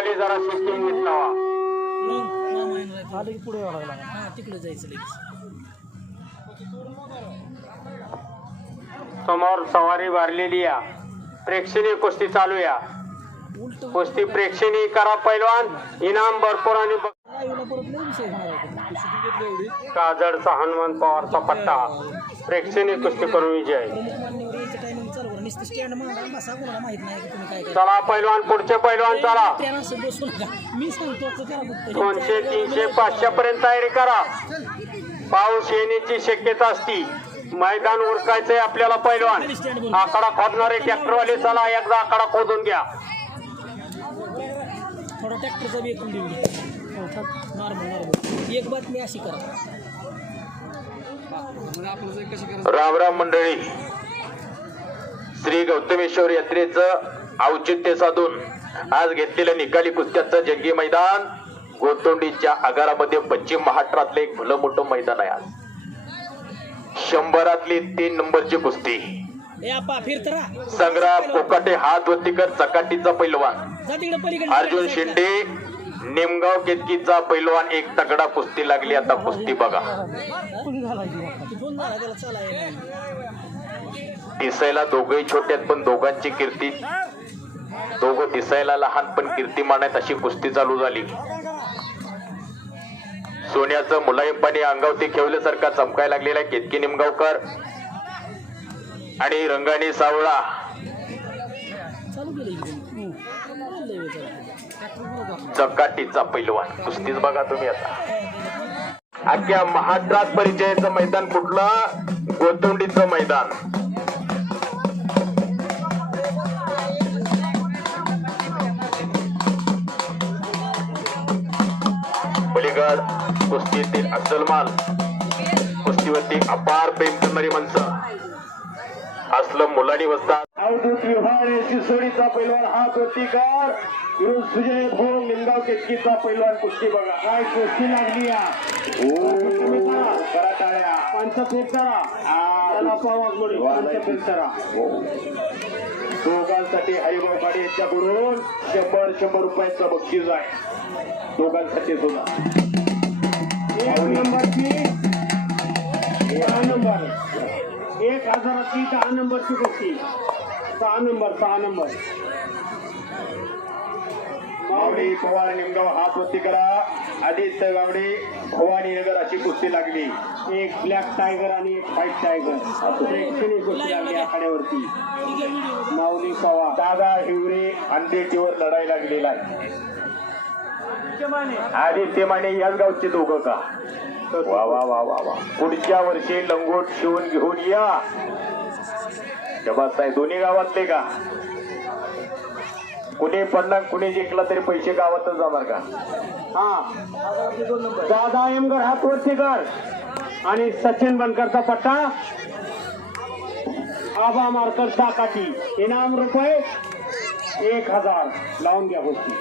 ट्रॅक्टरवाले जरा सिस्टीम घेतला पुढे तिकडे जायचं लगेच. समोर सवारी भरलेली या प्रेक्षणीय कुस्ती चालू या. कुस्ती प्रेक्षणीय करा पैलवान. इनाम भरपूर आणि काजळचा हनुमान पवारचा पट्टा. प्रेक्षणीय कुस्ती करून विजय. चला पैलवान पुढचे पैलवान चला. 200 300 500 पर्यंत तयारी करा. पाऊस येण्याची शक्यता असती. मैदान उरकायचंय आपल्याला पैलवान. आकडा खोदणारे ट्रॅक्टरवाले चला एकदा आकडा खोदून घ्या. थोडा ट्रॅक्टरचा बी एकूण देऊ नॉर्मल एक बातमी अशी करा. राम राम मंडळी. श्री गौतमेश्वर यात्रेचं औचित्य साधून आज घेतलेलं निकाली कुस्त्याचं जंगी मैदान गोतोंडीच्या आगारामध्ये पश्चिम महाराष्ट्रातलं एक भलं मोठं मैदान आहे. आज 100रातली 3 नंबरची कुस्ती. संग्राम कोकाटे हात वरतीकर चकाटीचा पैलवान. अर्जुन शिंदे निमगाव केतकीचा पैलवान. एक तगडा कुस्ती लागली. आता कुस्ती बघा. दिसायला दोघंही छोटे आहेत पण दोघांची कीर्ती. दोघं दिसायला लहान पण कीर्तिमान आहेत. अशी कुस्ती चालू झाली. सोन्याचं मुलायम पाणी अंगावती खेवल्यासारखा चमकायला लागलेला केतकी निमगावकर आणि रंगानी सावळा. चकाटीचा पैलवान. कुस्तीच बघा तुम्ही. आता अख्ख्या महाराष्ट्रात परिचयाचं मैदान कुठलं? गोतोंडीचं मैदान. पलीकड कुस्तीतील अस्सलमान. कुस्तीवरती अपार प्रेम करणारी माणसं. असलं मुलांनी वसतात. अवधूत विभाग शिसोडीचा पैलवान हा कुस्तीकार. सुजय भोंग निमगाव केतकीचा पैलवान. कुस्ती बघा काय कुस्ती लागली या. करा टाळ्या. पंचफेक करा. पंचफेक करा. दोघांसाठी हरिभाऊ खाडे यांच्याकडून 100 रुपयाचं बक्षीस आहे. दोघांसाठी सुद्धा 1 नंबरची 10 नंबर 1000ची 10 नंबरची कुस्ती. 6 नंबर मावडी पवार निमगाव हात वरती करा. आदित्य गावडे भवानी नगर अशी कुस्ती लागली. एक ब्लॅक टायगर आणि एक व्हाईट टायगर प्रेक्षणीय कुस्ती लागली आखाड्यावरती. माऊली पवार दादा हिवरे अंधेटीवर लढाई लागलेला आहे. आदित्य माने याच गावचे दोघं का? वा वा वा वा वा. पुढच्या वर्षी लंगोट शिवून घेऊन या. शबास आहे. दोन्ही गावातले का? कुणी पडला कुणी जिंकला तरी पैसे गावातच जाणार का? हा दादा एमगर हात वरती कर आणि सचिन बनकरचा पट्टा. आबा मार्कर चाकाटी. इनाम रुपये 1000. लावून घ्या कुस्ती.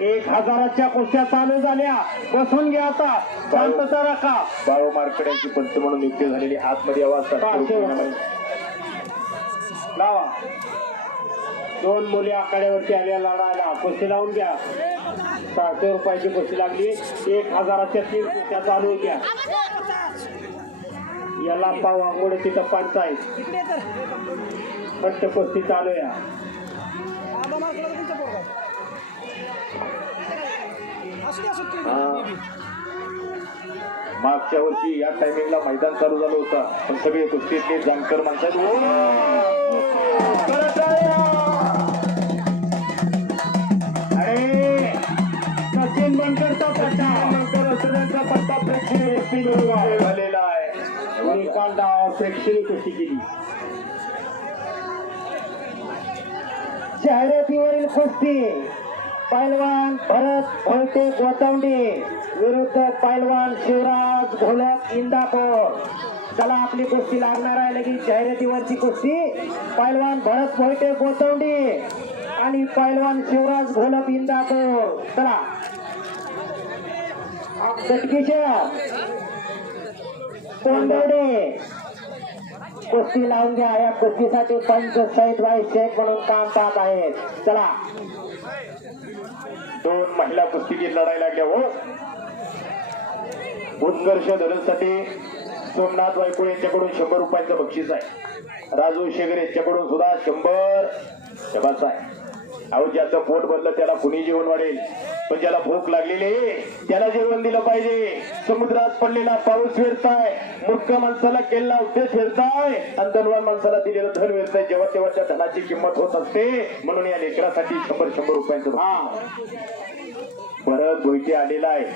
1000च्या कुस्त्या चालू झाल्या. बसून घ्या. आता शांतता राखा. बाळू मार्कड्यांची पंच म्हणून नियुक्ती झालेली. आतमध्ये आवाज लावा. 2 मुली आखाड्यावरती आल्या लढायला. कुस्ती लावून घ्या. 700 रुपयाची कुस्ती लागली. 1000च्या 3 कुस्त्या चालू घ्या. याला पाव आंघोळ तिथं पंचायत फक्त कुस्ती चालू या. मागच्या वर्षी या टायमिंगला मैदान चालू झालं होतं पण सगळे कुस्तीतले जाणकार माणसं. अरे सचिन बनकरचा पट्टा पट्टा प्रेक्षणीय झालेला आहे. निकाल डाव प्रेक्षणीय कुस्ती केली. जाहिरातीवरील कुस्ती. पैलवान भरत भोलटे गोतवंडी विरुद्ध पैलवान शिवराज घोलप इंदापूर. चला आपली कुस्ती लागणार आहे. लगेच जाहिरातीवरची कुस्ती. पैलवान भरत भोलटे गोतवंडी आणि पैलवान शिवराज घोलप इंदापूर. चला चटकीच्या तोंडवडे कुस्ती लावून घ्या. या कुस्तीसाठी पंच सईद भाई शेख म्हणून काम पाहत आहेत. चला महिला कुस्तीगीर लढाई लागल्या हो. उत्कर्ष धनुसाठी सोमनाथ वायकुळ यांच्याकडून 100 रुपयांचं बक्षीस आहे. राजू शेगर यांच्याकडून सुद्धा 100 शबास आहे. अहो ज्याचं पोट भरलं त्याला कुणी जेवण वाढेल, पण ज्याला भूक लागलेली आहे त्याला जेवण दिलं पाहिजे. समुद्रात पडलेला पाऊस फिरताय, मूर्ख माणसाला केलेला उद्देश फिरताय आणि धनवान माणसाला दिलेलं धन फिरताय. जेव्हा तेव्हा त्या धनाची किंमत होत असते. म्हणून या लेकरासाठी 100 रुपयांचं भरत भोईटे आलेला आहे.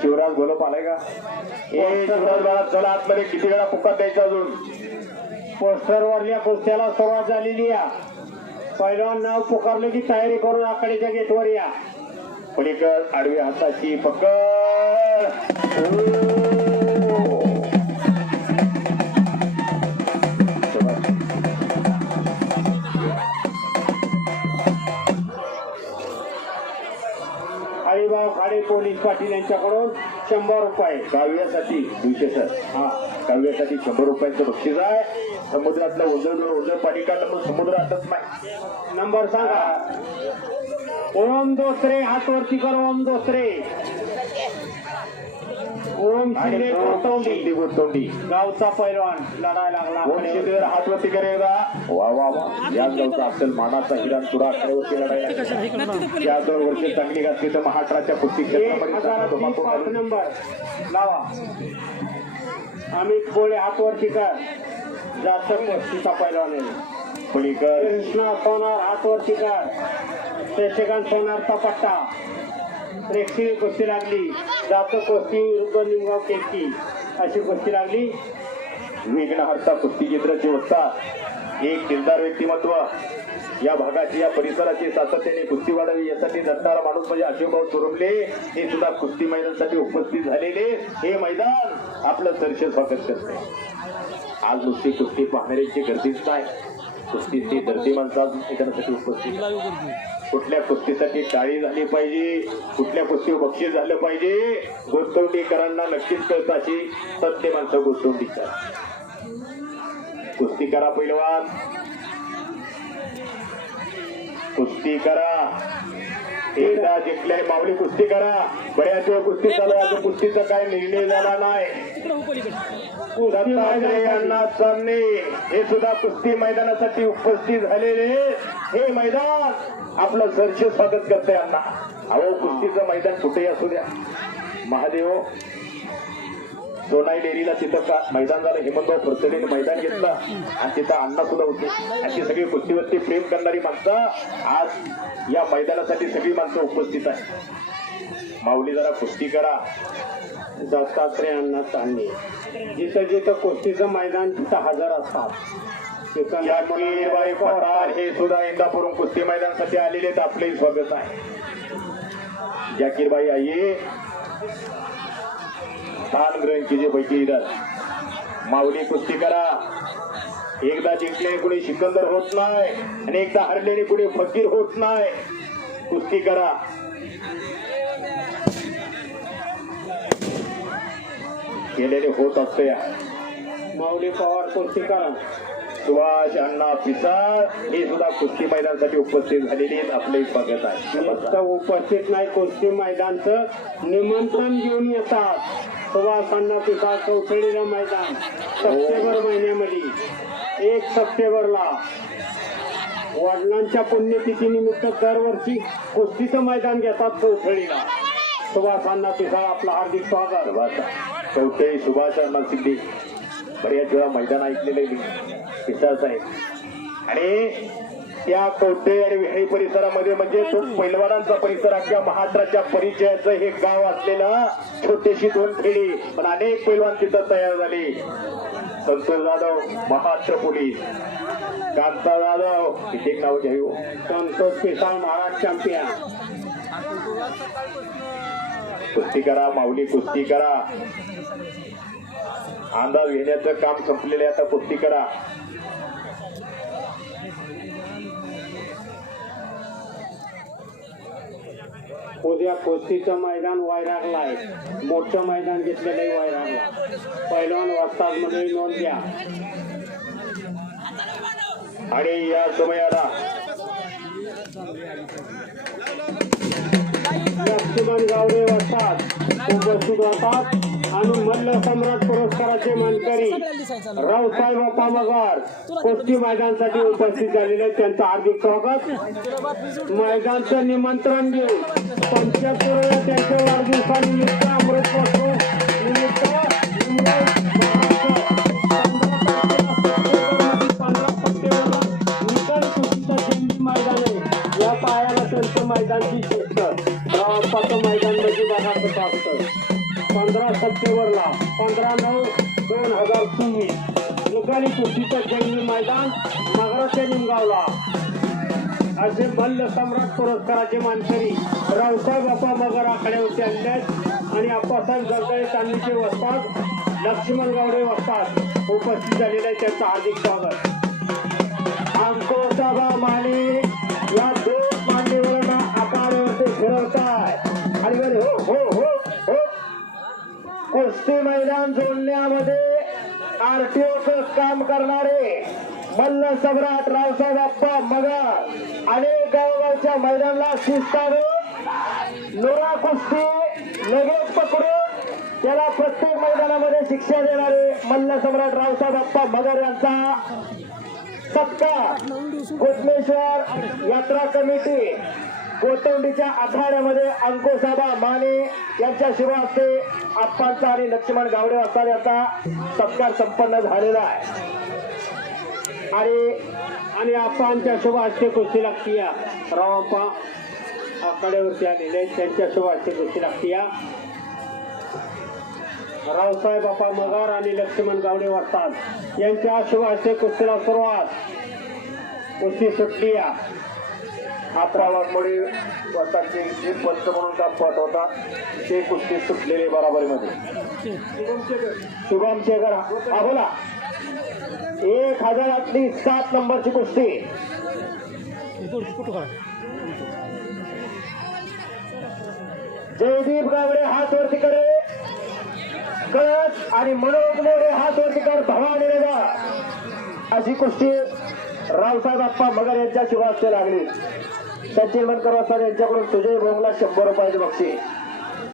शिवराज बोलप आलाय का? शिवराज बाळा चला आतमध्ये. किती वेळा पुकार द्यायचा अजून? पोस्टर वरल्या कुस्त्याला सुरुवात झालेली आहे. पहिलवान नाव पुकारलं की तयारी करून आकड्याच्या गेटवर या. पलीकड आडव्या हाताची पकड. हरिभाऊ खाडे पोलीस पाटील यांच्याकडून 100 रुपये. काव्यासाठी विशेष काव्यासाठी 100 रुपयांचं बक्षीस आहे. समुद्रातलं ओझर पाणी काढलं पण समुद्र आटत नाही. नंबर सांगा. ओम दोसरे हात वरती कर. ओम दोसरे. ओम शिंदे गोतवंडी गावचा पैलवान लढायला लागला. ओम शिंदे हात वरती करेगा. वा वा वा. या गावचा असेल मानाचा हिरान सुद्धा आकड्यावरती लढाई. या 2 वर्ष चांगली घातली तर महाराष्ट्राच्या कुस्ती क्षेत्रामध्ये 5 नंबर लावा. अमित बोळे हात वरती कर. जास्त कुस्तीचा पैलवान आहे. पलीकड कृष्णा सोनार हात वरती कर. शशिकांत सोनारचा पट्टा. प्रेक्षणीय कुस्ती लागली. जास्त कुस्ती विरुद्ध निमगाव केकी अशी कुस्ती लागली. विघ्नहर्ता कुस्तीचित्राचे वक्ता एक दिलदार व्यक्तिमत्व. या भागाची या परिसराची सातत्याने कुस्ती वाढावी यासाठी झटणारा माणूस म्हणजे अशोकभाऊ चोरमले हे सुद्धा कुस्ती मैदानासाठी उपस्थित झालेले. हे मैदान आपलं सरसे स्वागत करते. आज नुसती कुस्ती पाहणाऱ्यांची गर्दीच नाही. कुस्तीची दर्दी माणसं मैदानासाठी उपस्थित. कुठल्या कुस्तीसाठी टाळी झाली पाहिजे, कुठल्या कुस्ती बक्षीस झालं पाहिजे. गोतवंडीकरांना नक्कीच कळत अशी सत्य माणसं गोतवंडीकर. कुस्ती करा पैलवान, कुस्ती करा. एकदा जिंकले माऊली कुस्ती करा. बऱ्याच वेळ कुस्ती चालू आहे. कुस्तीचा काय निर्णय झाला नाही. अण्णा सामने हे सुद्धा कुस्ती मैदानासाठी उपस्थित झालेले. हे मैदान आपलं सरसे स्वागत करते अण्णा. अहो कुस्तीचं मैदान कुठेही असू द्या. महादेव सोनाई डेअरीला तिथं मैदान झालं. हेमंतभाऊ फडतडीने मैदान घेतलं आणि तिथं अण्णा सुद्धा होते. अशी सगळी कुस्तीवरती प्रेम करणारी माणसं आज या मैदानासाठी सगळी माणसं उपस्थित आहे. माऊली जरा कुस्ती करा. दत्तात्रय अण्णा चांदणे जिथं जिथं कुस्तीचं मैदान तिथं हजर असतात. जाकीरबाई पठार हे सुद्धा इंदापूरून कुस्ती मैदानासाठी आलेले आहेत. आपले स्वागत आहे. जाकीरबाई आइये स्थान ग्रहण कीजिए बैठे इधर. माऊली कुस्ती करा. एकदा जिंकले कुणी सिकंदर होत नाही आणि एकदा हरलेले कुणी फकीर होत नाही. कुस्ती करा. केलेले होत असते. माऊली पवार कुस्ती करा. सुभाष अण्णा पिसाळ हे सुद्धा कुस्ती मैदानासाठी उपस्थित झालेले आहेत. आपले स्वागत आहे. नुसतं उपस्थित नाही, कुस्ती मैदानचं निमंत्रण घेऊन येतात. सुभाष अण्णा पिसाळ चौथळीला मैदान सप्टेंबर महिन्यामध्ये 1 सप्टेंबरला वडिलांच्या पुण्यतिथीनिमित्त दरवर्षी कुस्तीचं मैदान घेतात चौथळीला. सुभाष अण्णा पिसाळ आपलं हार्दिक स्वागत. चौथळी सुभाष अण्णा सिद्धी बऱ्याच वेळा मैदान ऐकलेले पिसाळ साहेब. आणि त्या कवठे आणि विहारी परिसरामध्ये म्हणजे तो पैलवानांचा परिसर अख्ख्या महाराष्ट्राच्या परिचयाचं हे गाव असलेलं छोटीशी 2 खेडी. पण अनेक पैलवान तिथं तयार झाले. संतोष जाधव महाराष्ट्र पोलीस, कांता जाधव किती नाव घ्यावी. संतोष पिसाळ महाराज चॅम्पियन. कुस्ती करा माऊली, कुस्ती करा. अंदाज घेण्याचं काम संपलेलं आहे. आता कुस्ती करा. उद्या कुस्तीचं मैदान वैरागला आहे. मोठं मैदान घेतलेलं आहे वैरागला. पैलवान वस्ताद मंडळी नोंद द्या. आणि या समयाला लक्ष्मण गावडे वस्ताद उपस्थित होतात आणि मल्ल सम्राट पुरस्काराचे मानकरी रावसाहेब बाप्पा मगर कुस्ती मैदानासाठी उपस्थित झालेले आहेत. त्यांचं हार्दिक स्वागत. मैदानचं निमंत्रण देऊन 75 त्यांच्या वाढदिवसानिमित्त अमृत महोत्सव निमित्त मुंबई निकाल कुस्तीचं जंगी मैदान आहे. या पायाला त्यांचं मैदानची शिस्त रावपाचं मैदान म्हणजे बघा कसं असतं. 15 सप्टेंबरला 15/9/2024 निकाली कुस्तीचं जंगी मैदान नगराच्या निमगावला. असे मल्ल सम्राट पुरस्काराचे मानकरी रावसाहेब बाप्पा मगर आखाड्यावरती आणले आहेत आणि आप्पासाहेब गरगळे चांदीचे वस्ताद लक्ष्मण गावडे वस्ताद उपस्थित झालेले आहेत. त्यांचं हार्दिक स्वागत. अंकोसाबा माने या 2 मान्यवरांना आखाड्यावरती फिरवताय आणि म्हणे हो हो हो हो. कुस्ती मैदान जोडण्यामध्ये आरटीओचं काम करणारे मल्ल सम्राट रावसाहेब बाप्पा मगर अनेक गावगावच्या मैदानाला शिस्तावून लोरा कुस्ती लगेच पकडून त्याला प्रत्येक मैदानामध्ये शिक्षा देणारे मल्ल सम्राट रावसाहेब बाप्पा मगर यांचा सत्कार कोटमेश्वर यात्रा कमिटी कोतवंडीच्या आखाड्यामध्ये अंकुसाबा माने यांच्या शुभ हस्ते आप्पांचा आणि लक्ष्मण गावडे वस्ताद यांचा सत्कार संपन्न झालेला आहे. आणि आप्पांच्या शुभ हस्ते कुस्ती लागती या रावप्पा आखाड्यावरती आलेले आहेत. त्यांच्या शुभ हस्ते कुस्ती लागती या रावसाहेब बाप्पा मगर आणि लक्ष्मण गावडे वस्ताद यांच्या शुभ हस्ते कुस्तीला सुरुवात. कुस्ती सुटली या. अकरा वाघमोडी वस्तादचे जे पंच म्हणून काम पट होता ते कुस्ती सुटलेले बराबरीमध्ये. शुभम शेखर हा बोला. 1000 7 नंबरची कुस्ती. जयदीप गावडे हात वरती करे कळस आणि मनोज मोरे हात वरती कर भवानी नगर अशी कुस्ती रावसाहेब बाप्पा मगर यांच्या शुभ हस्ते लागली. सचिन बनकर वस्ताद यांच्याकडून सुजय भोंगला 100 रुपयाचे बक्षीस.